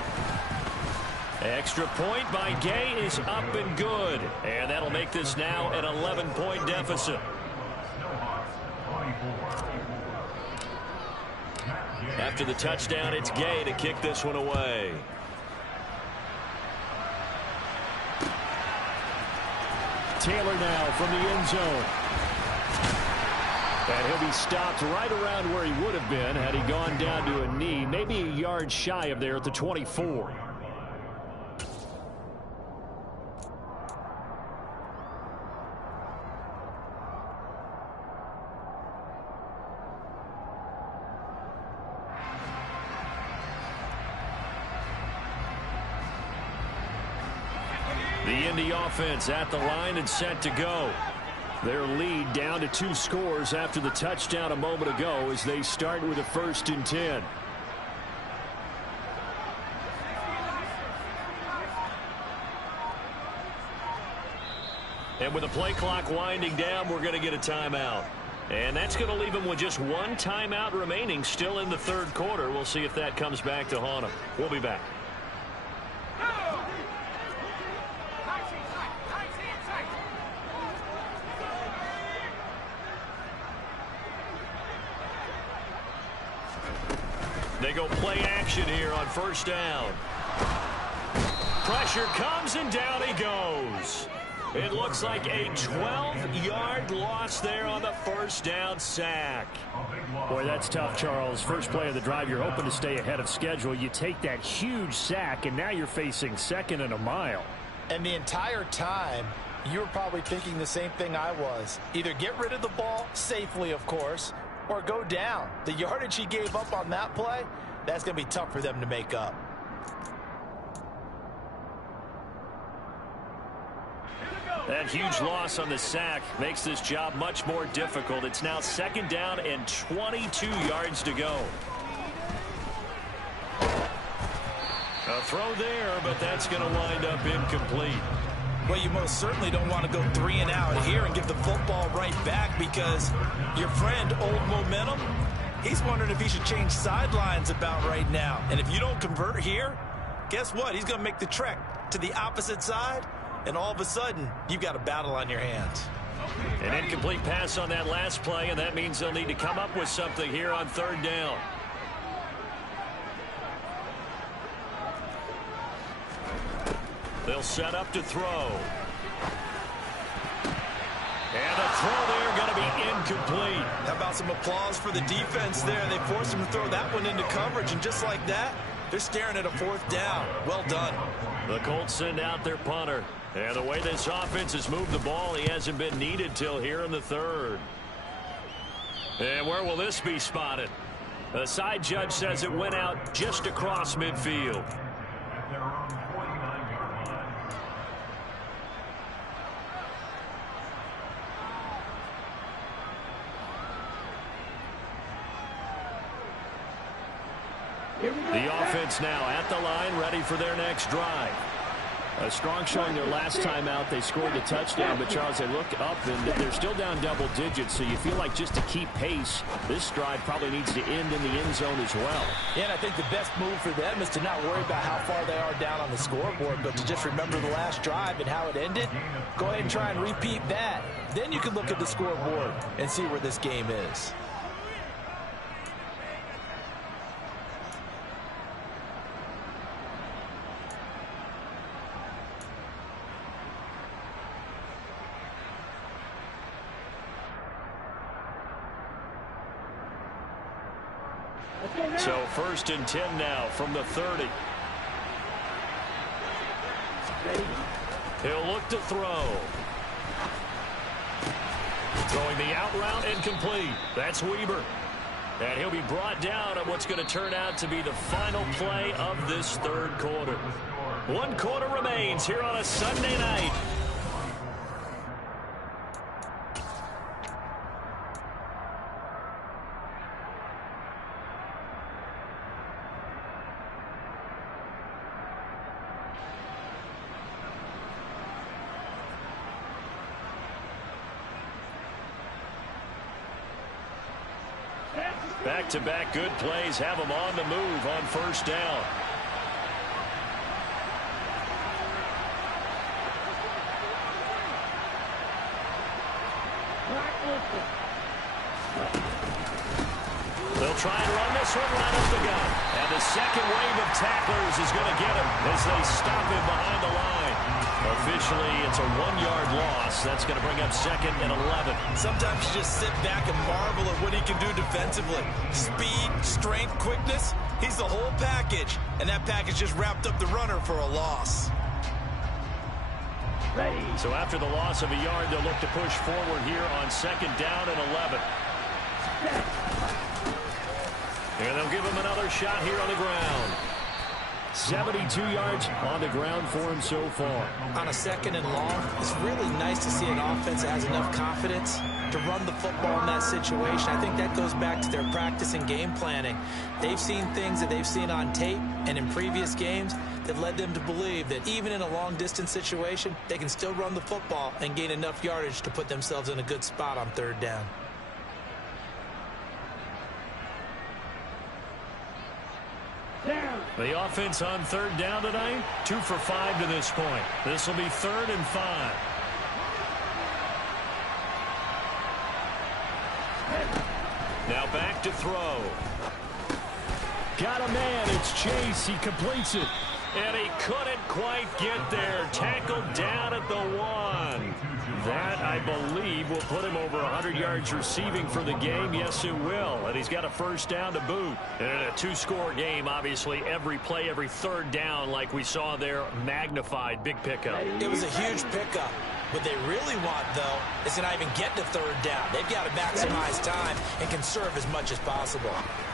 Extra point by Gay is up and good. And that'll make this now an 11-point deficit. After the touchdown, it's Gay to kick this one away. Taylor now from the end zone. And he'll be stopped right around where he would have been had he gone down to a knee, maybe a yard shy of there at the 24. Indy offense at the line and set to go. Their lead down to 2 scores after the touchdown a moment ago as they start with a 1st and 10. And with the play clock winding down, we're going to get a timeout. And that's going to leave them with just 1 timeout remaining still in the 3rd quarter. We'll see if that comes back to haunt them. We'll be back. They go play action here on 1st down. Pressure comes and down he goes. It looks like a 12-yard loss there on the 1st down sack. Boy, that's tough, Charles. First play of the drive, you're hoping to stay ahead of schedule. You take that huge sack, and now you're facing 2nd and a mile. And the entire time, you were probably thinking the same thing I was. Either get rid of the ball, safely, of course, or go down. The yardage he gave up on that play, that's going to be tough for them to make up. That huge loss on the sack makes this job much more difficult. It's now 2nd down and 22 yards to go. A throw there, but that's going to wind up incomplete. Well, you most certainly don't want to go 3 and out here and give the football right back because your friend, Old Momentum, he's wondering if he should change sidelines about right now. And if you don't convert here, guess what? He's going to make the trek to the opposite side. And all of a sudden, you've got a battle on your hands. An incomplete pass on that last play, and that means they'll need to come up with something here on 3rd down. They'll set up to throw. And the throw there going to be incomplete. How about some applause for the defense there? They forced him to throw that one into coverage, and just like that, they're staring at a 4th down. Well done. The Colts send out their punter. And the way this offense has moved the ball, he hasn't been needed till here in the 3rd. And where will this be spotted? The side judge says it went out just across midfield. At their own 49-yard line. The offense now at the line, ready for their next drive. A strong showing their last time out. They scored the touchdown, but Charles, they look up and they're still down double digits, so you feel like just to keep pace, this drive probably needs to end in the end zone as well. Yeah, and I think the best move for them is to not worry about how far they are down on the scoreboard, but to just remember the last drive and how it ended. Go ahead and try and repeat that. Then you can look at the scoreboard and see where this game is. So 1st and 10 now from the 30. He'll look to throw. Throwing the out route incomplete. That's Weber. And he'll be brought down on what's going to turn out to be the final play of this 3rd quarter. 1 quarter remains here on a Sunday night. Back-to-back good plays have them on the move on 1st down. They'll try and run this one right up the gut. And the second wave of tacklers is going to get him as they stop him behind the line. Officially, it's a 1-yard loss. That's going to bring up 2nd and 11. Sometimes you just sit back and marvel at what he can do defensively. Speed, strength, quickness. He's the whole package. And that package just wrapped up the runner for a loss. So after the loss of a yard, they'll look to push forward here on 2nd down and 11. And they'll give him another shot here on the ground. 72 yards on the ground for him so far. On a 2nd and long, it's really nice to see an offense that has enough confidence to run the football in that situation. I think that goes back to their practice and game planning. They've seen things that they've seen on tape and in previous games that led them to believe that even in a long-distance situation, they can still run the football and gain enough yardage to put themselves in a good spot on 3rd down. The offense on 3rd down tonight, 2 for 5 to this point. This will be 3rd and 5. Now back to throw. Got a man. It's Chase. He completes it. And he couldn't quite get there. Tackled down at the 1. That, I believe, will put him over 100 yards receiving for the game. Yes, it will. And he's got a 1st down to boot. And in a 2-score game, obviously, every play, every 3rd down, like we saw there, magnified. Big pickup. It was a huge pickup. What they really want, though, is to not even get to 3rd down. They've got to maximize time and conserve as much as possible.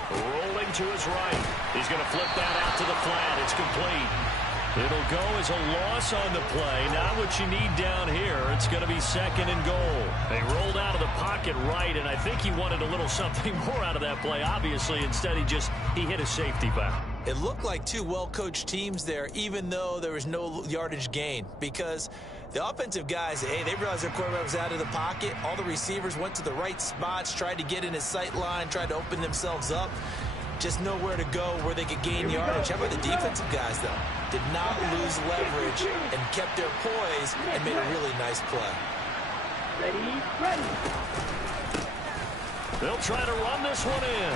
Rolling to his right. He's going to flip that out to the flat. It's complete. It'll go as a loss on the play. Not what you need down here. It's going to be 2nd and goal. They rolled out of the pocket right, and I think he wanted a little something more out of that play, obviously. Instead, he hit a safety back. It looked like 2 well-coached teams there, even though there was no yardage gain, because the offensive guys, hey, they realized their quarterback was out of the pocket. All the receivers went to the right spots, tried to get in his sight line, tried to open themselves up. Just nowhere to go where they could gain yardage. How about the defensive guys, though? Did not lose leverage and kept their poise and made a really nice play. They'll try to run this one in.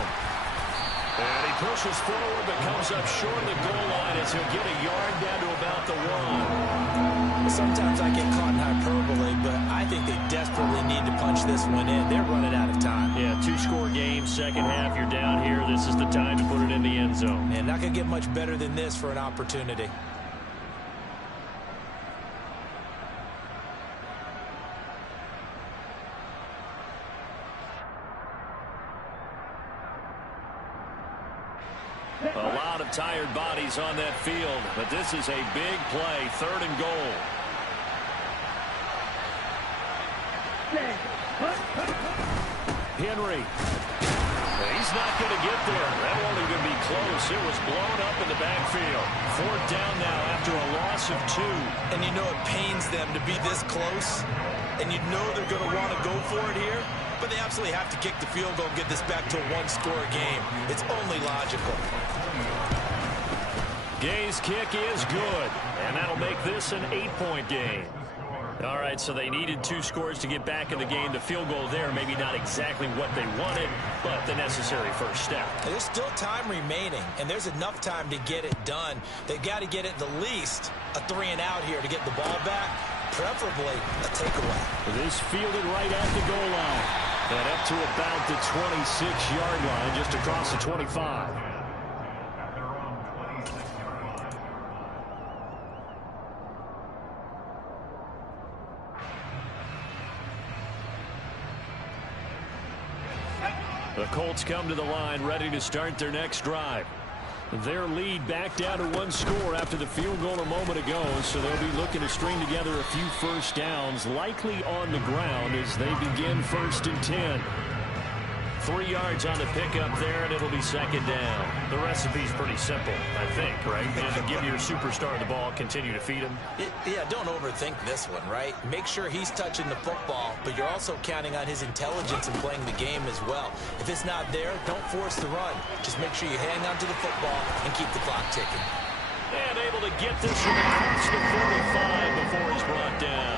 And he pushes forward but comes up short of the goal line as he'll get a yard down to about the 1. Sometimes I get caught in hyperbole, but I think they desperately need to punch this one in. They're running out of time. Yeah, 2-score game, 2nd half, you're down here. This is the time to put it in the end zone. And not going to get much better than this for an opportunity. A lot of tired bodies on that field, but this is a big play, 3rd and goal. Henry. He's not going to get there. That won't even be close. It was blown up in the backfield. 4th down now after a loss of 2. And you know it pains them to be this close, and you know they're going to want to go for it here, but they absolutely have to kick the field goal and get this back to a 1-score game. It's only logical. Gay's kick is good, and that'll make this an 8-point game. All right, so they needed 2 scores to get back in the game. The field goal there, maybe not exactly what they wanted, but the necessary first step. There's still time remaining, and there's enough time to get it done. They've got to get at the least a 3-and-out here to get the ball back, preferably a takeaway. This fielded right at the goal line. And up to about the 26-yard line, just across the 25. The Colts come to the line ready to start their next drive. Their lead back down to 1 score after the field goal a moment ago, so they'll be looking to string together a few 1st downs, likely on the ground as they begin 1st and 10. 3 yards on the pickup there, and it'll be 2nd down. The recipe's pretty simple, I think, right? Just give your superstar the ball, continue to feed him. Yeah, don't overthink this one, right? Make sure he's touching the football, but you're also counting on his intelligence in playing the game as well. If it's not there, don't force the run. Just make sure you hang on to the football and keep the clock ticking. And able to get this one across the 45 before he's brought down.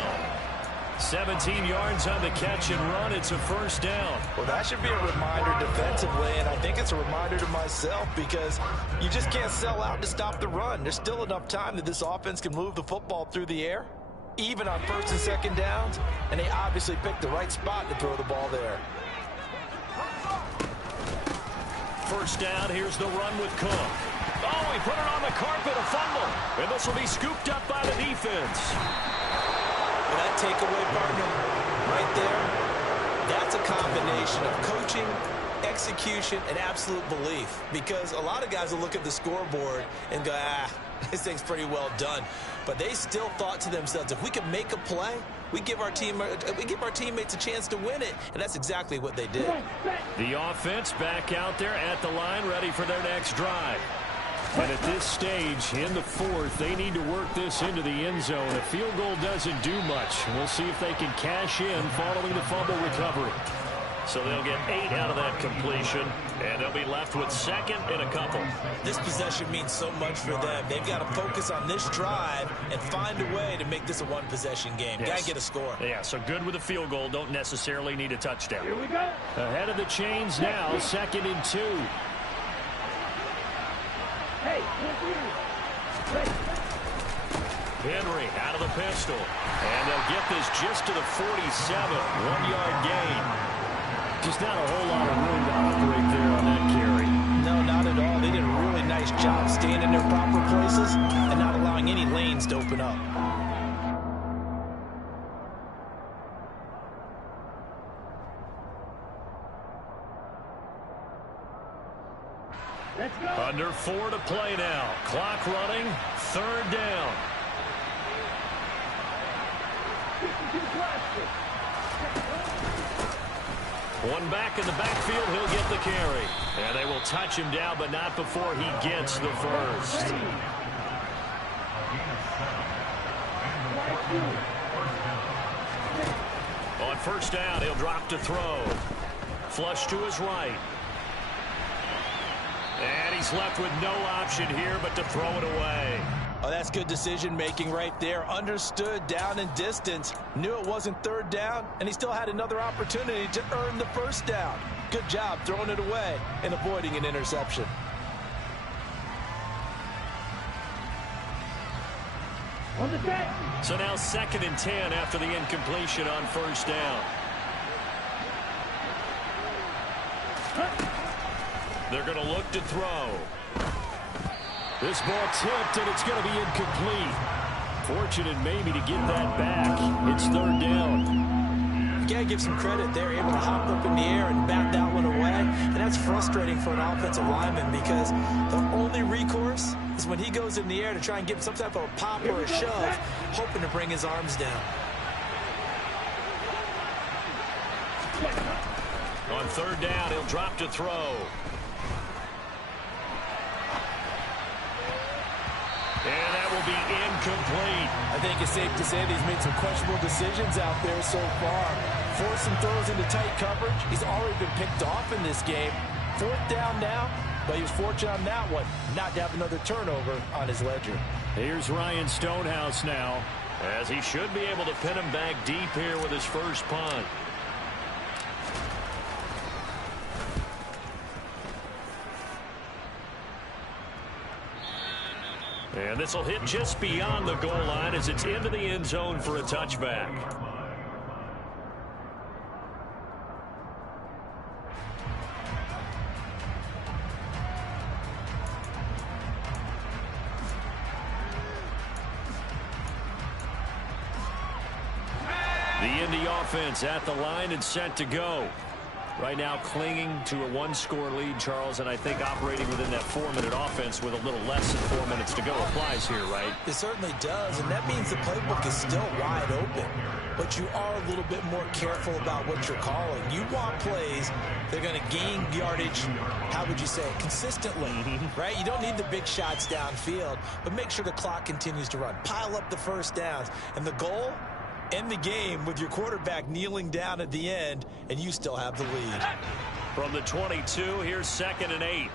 17 yards on the catch and run. It's a 1st down. Well, that should be a reminder defensively, and I think it's a reminder to myself because you just can't sell out to stop the run. There's still enough time that this offense can move the football through the air, even on 1st and 2nd downs, and they obviously picked the right spot to throw the ball there. 1st down, here's the run with Cook. Oh, he put it on the carpet, a fumble. And this will be scooped up by the defense. Well, that takeaway, partner, right there, that's a combination of coaching execution, and absolute belief. Because a lot of guys will look at the scoreboard and go, this thing's pretty well done. But they still thought to themselves, if we could make a play, we give our teammates a chance to win it. And that's exactly what they did. The offense back out there at the line, ready for their next drive. And at this stage, in the fourth, they need to work this into the end zone. A field goal doesn't do much. We'll see if they can cash in following the fumble recovery. So they'll get 8 out of that completion, and they'll be left with second and a couple. This possession means so much for them. They've got to focus on this drive and find a way to make this a one-possession game. Yes. Got to get a score. Yeah, so good with a field goal. Don't necessarily need a touchdown. Here we go. Ahead of the chains now, 2nd and 2. Henry out of the pistol. And they'll get this just to the 47. 1-yard gain. Just not a whole lot of room to operate there on that carry. No, not at all. They did a really nice job staying in their proper places and not allowing any lanes to open up. Under 4 to play now. Clock running. 3rd down. One back in the backfield. He'll get the carry. And they will touch him down, but not before he gets the first. On 1st down, he'll drop to throw. Flush to his right. And he's left with no option here but to throw it away. Oh, that's good decision-making right there. Understood down and distance. Knew it wasn't 3rd down, and he still had another opportunity to earn the 1st down. Good job throwing it away and avoiding an interception. So now 2nd and 10 after the incompletion on 1st down. They're going to look to throw. This ball tipped, and it's going to be incomplete. Fortunate maybe to get that back. It's 3rd down. You got to give some credit. They're able to hop up in the air and bat that one away. And that's frustrating for an offensive lineman because the only recourse is when he goes in the air to try and get some type of a pop or a shove, hoping to bring his arms down. On 3rd down, he'll drop to throw. And that will be incomplete. I think it's safe to say that he's made some questionable decisions out there so far. Forced some throws into tight coverage. He's already been picked off in this game. 4th down now, but he was fortunate on that one not to have another turnover on his ledger. Here's Ryan Stonehouse now, as he should be able to pin him back deep here with his first punt. And this will hit just beyond the goal line as it's into the end zone for a touchback. The IND offense at the line and set to go. Right now clinging to a 1-score lead, Charles, and I think operating within that 4-minute offense with a little less than 4 minutes to go applies here, right? It certainly does, and that means the playbook is still wide open. But you are a little bit more careful about what you're calling. You want plays that are going to gain yardage, how would you say it, consistently, right? You don't need the big shots downfield, but make sure the clock continues to run. Pile up the 1st downs, and the goal, end the game with your quarterback kneeling down at the end, and you still have the lead. From the 22, here's 2nd and 8.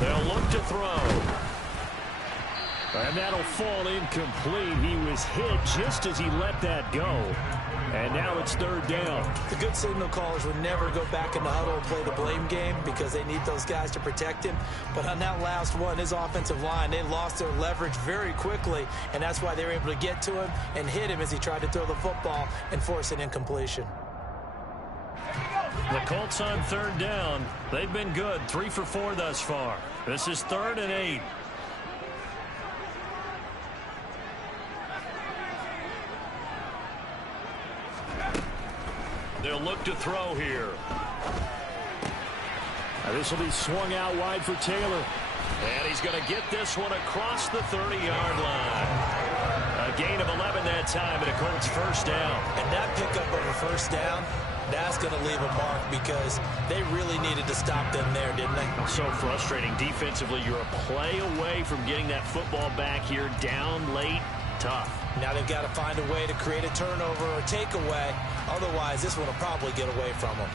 They'll look to throw. And that'll fall incomplete. He was hit just as he let that go. And now it's 3rd down. The good signal callers would never go back in the huddle and play the blame game because they need those guys to protect him. But on that last one, his offensive line, they lost their leverage very quickly, and that's why they were able to get to him and hit him as he tried to throw the football and force an incompletion. The Colts on 3rd down. They've been good, 3 for 4 thus far. This is 3rd and 8. they'll look to throw here. This will be swung out wide for Taylor. And he's going to get this one across the 30-yard line. A gain of 11 that time, and a Colts first down. And that pickup of a first down, that's going to leave a mark because they really needed to stop them there, didn't they? So frustrating. Defensively, you're a play away from getting that football back here down late. Tough. Now they've got to find a way to create a turnover or takeaway. Otherwise, this one will probably get away from them.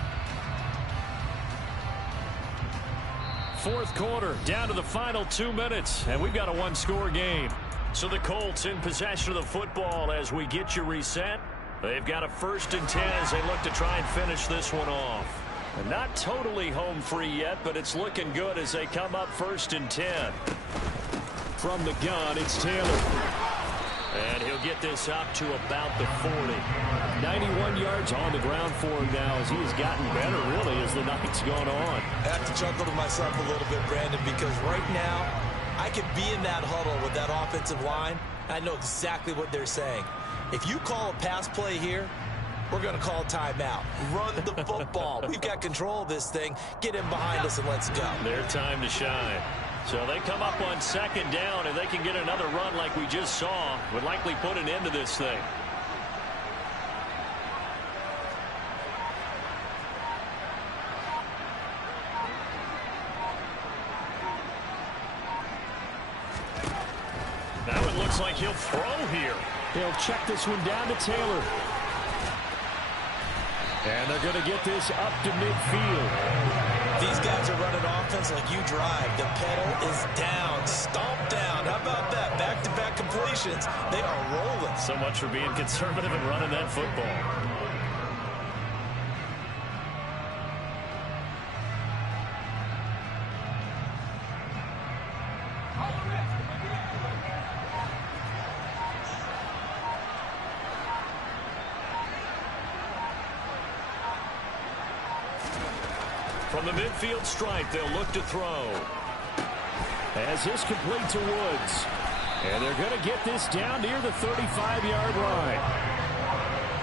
Fourth quarter, down to the final 2 minutes, and we've got a one-score game. So the Colts in possession of the football as we get you reset. They've got a 1st and 10 as they look to try and finish this one off. And not totally home free yet, but it's looking good as they come up 1st and 10. From the gun, it's Taylor. And he'll get this up to about the 40. 91 yards on the ground for him now as he has gotten better, really, as the night's gone on. I have to chuckle to myself a little bit, Brandon, because right now I could be in that huddle with that offensive line. I know exactly what they're saying. If you call a pass play here, we're going to call a timeout. Run the football. We've got control of this thing. Get in behind us and let's go. Their time to shine. So they come up on 2nd down. If they can get another run like we just saw, would likely put an end to this thing. Now it looks like he'll throw here. They'll check this one down to Taylor. And they're going to get this up to midfield. These guys are running offense like you drive. The pedal is down, stomp down. How about that? Back-to-back completions. They are rolling. So much for being conservative and running that football. From the midfield stripe, they'll look to throw. As this complete to Woods. And they're going to get this down near the 35-yard line.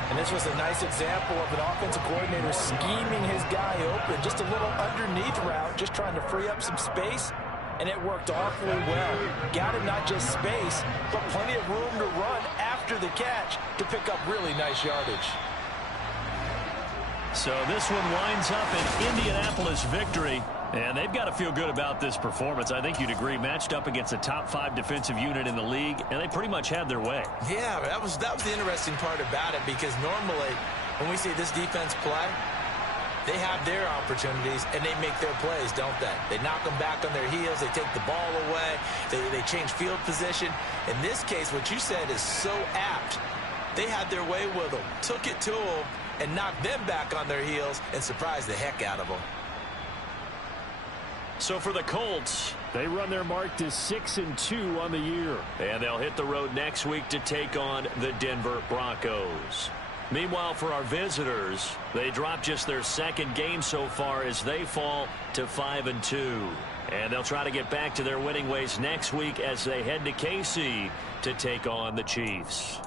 And this was a nice example of an offensive coordinator scheming his guy open. Just a little underneath route, just trying to free up some space. And it worked awfully well. Got him not just space, but plenty of room to run after the catch to pick up really nice yardage. So this one winds up an Indianapolis victory, and they've got to feel good about this performance. I think you'd agree, matched up against a top 5 defensive unit in the league, and they pretty much had their way. Yeah, that was the interesting part about it, because normally when we see this defense play, they have their opportunities and they make their plays, don't they? They knock them back on their heels, they take the ball away, they change field position. In this case, what you said is so apt. They had their way with them, took it to them, and knocked them back on their heels and surprised the heck out of them. So for the Colts, they run their mark to 6-2 on the year. And they'll hit the road next week to take on the Denver Broncos. Meanwhile, for our visitors, they drop just their 2nd game so far as they fall to 5-2. And they'll try to get back to their winning ways next week as they head to KC to take on the Chiefs.